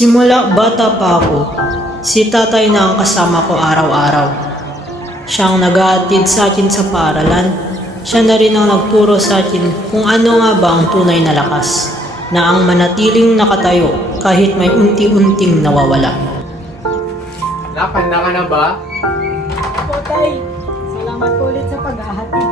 Simula bata pa ako, si tatay na ang kasama ko araw-araw. Siya ang nag-aatid sa akin sa paaralan. Siya na rin ang nagturo sa akin kung ano nga ba ang tunay na lakas, na ang manatiling nakatayo kahit may unti-unting nawawala. Nakanda ka na ba? Opo, tay. Salamat po ulit sa pag-ahatid.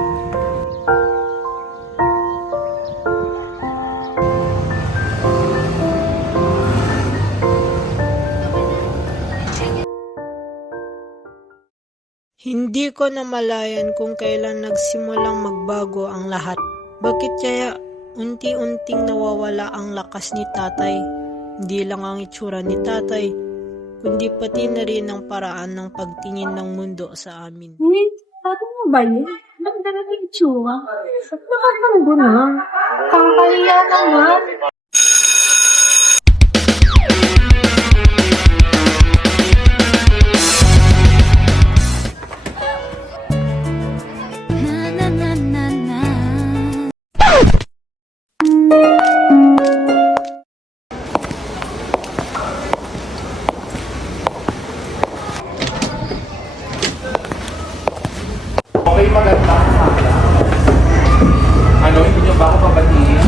Hindi ko namalayan kung kailan nagsimulang magbago ang lahat. Bakit kaya unti-unting nawawala ang lakas ni tatay? Hindi lang ang itsura ni tatay, kundi pati na rin ang paraan ng pagtingin ng mundo sa amin. Paano mo ba yun? Ang dalagang itsura. Nakatanggo na. Kakahiya naman. Okay, maganda. Ano, hindi nyo ba ako pabatiin?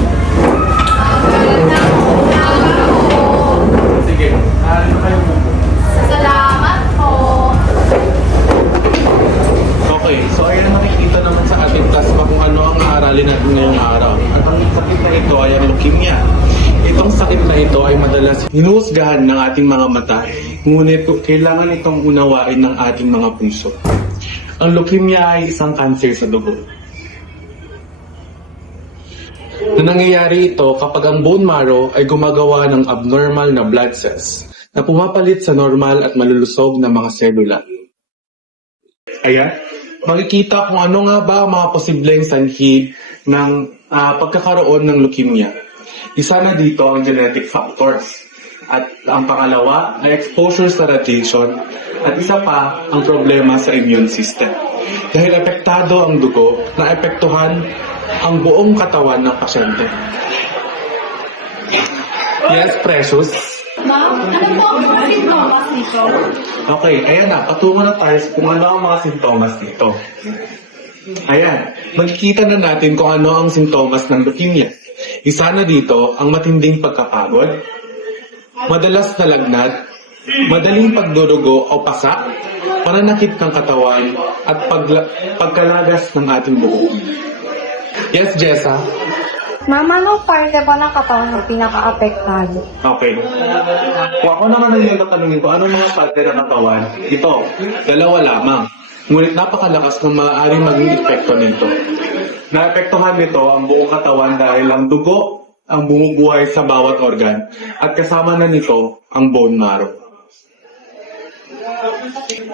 Sige, ano kayo bubo? Salamat po. Okay, so ayun makikita naman sa ating plasma kung ano ang aaralin natin ngayong araw. At ang sakit na ito ay ang leukemia. Itong sakit na ito ay madalas hinuhusgahan ng ating mga mata, ngunit kailangan itong unawain ng ating mga puso. Ang leukemia ay isang cancer sa dugo. Na nangyayari ito kapag ang bone marrow ay gumagawa ng abnormal na blood cells na pumapalit sa normal at malulusog na mga selula. Ayan, makikita kung ano nga ba ang mga posibleng sanhi ng pagkakaroon ng leukemia. Isa na dito ang genetic factors. At ang pangalawa ay exposure sa radiation. At isa pa ang problema sa immune system. Dahil apektado ang dugo, naapektuhan ang buong katawan ng pasyente. Yes, Precious? Ma'am, ano po ang mga sintomas nito? Okay, ayan na. Patungo na tayo kung ano ang mga sintomas nito. Ayan, magkikita na natin kung ano ang sintomas ng leukemia. Isa na dito ang matinding pagkapagod, madalas na lagnat, madaling pagdurugo o pasak, pananakit ng katawan, at pagkalagas ng ating buhok. Yes, Jessa? Ma'am, ano parte ba ng katawan ang pinaka-apektado? Okay. Kung ako naman ang yung tatanungin ko, anong mga parte ng katawan? Ito, dalawa lamang. Ngunit napakalakas ng maaaring maging epekto nito. Naapektuhan nito ang buong katawan dahil ang dugo ang bumubuhay sa bawat organ at kasama na nito ang bone marrow.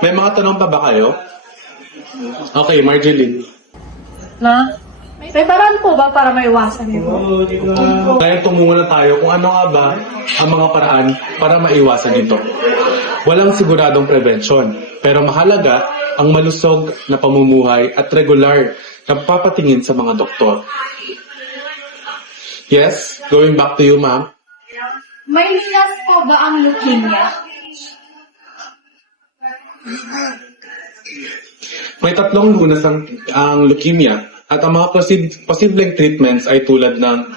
May mga tanong pa ba kayo? Okay, Marjeline. Ma, may paraan po ba para maiwasan ito? Kaya tumungo na tayo kung ano nga ba ang mga paraan para maiwasan ito. Walang siguradong prevention, pero mahalaga ang malusog na pamumuhay at regular na papatingin sa mga doktor. Yes, going back to you, ma'am. May linas po ba ang leukemia? May tatlong lunas ang leukemia at ang mga posibleng treatments ay tulad ng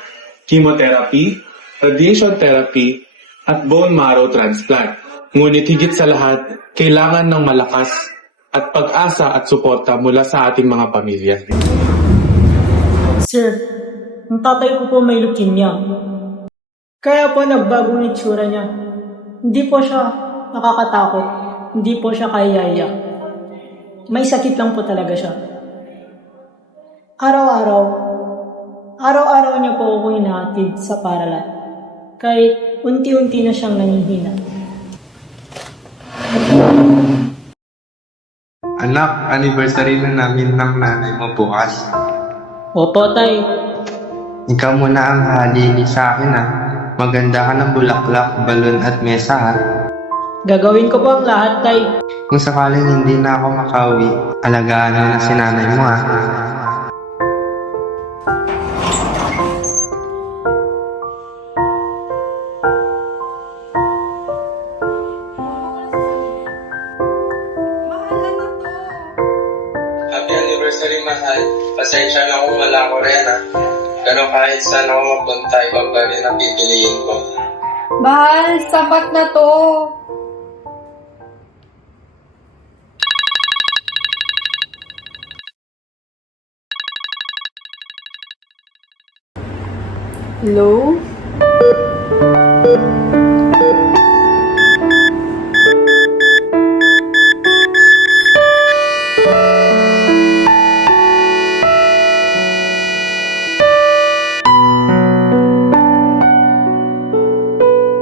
chemotherapy, radiation therapy, at bone marrow transplant. Ngunit higit sa lahat, kailangan ng malakas at pag-asa at suporta mula sa ating mga pamilya. Sir, ang tatay ko po may leukemia. Kaya po nagbago ang itsura niya. Hindi po siya nakakatakot. Hindi po siya kayaya. May sakit lang po talaga siya. Araw-araw niya po ako hinahatid sa paaralan. Kahit unti-unti na siyang nanghihina. Anak, anniversary na namin ng nanay mo bukas. Opo, tay. Ikaw muna ang halili sa akin ha. Maganda ka ng bulaklak, balon at mesa ha. Gagawin ko po ang lahat, tay. Kung sakaling hindi na ako makauwi, alagaan mo na si nanay mo ha. Sorry, mahal. Pasensya na kung wala ko rin, ha. Pero kahit saan ako mapunta, ikaw pa rin ang pipiliin ko. Mahal, sapat na to. Hello?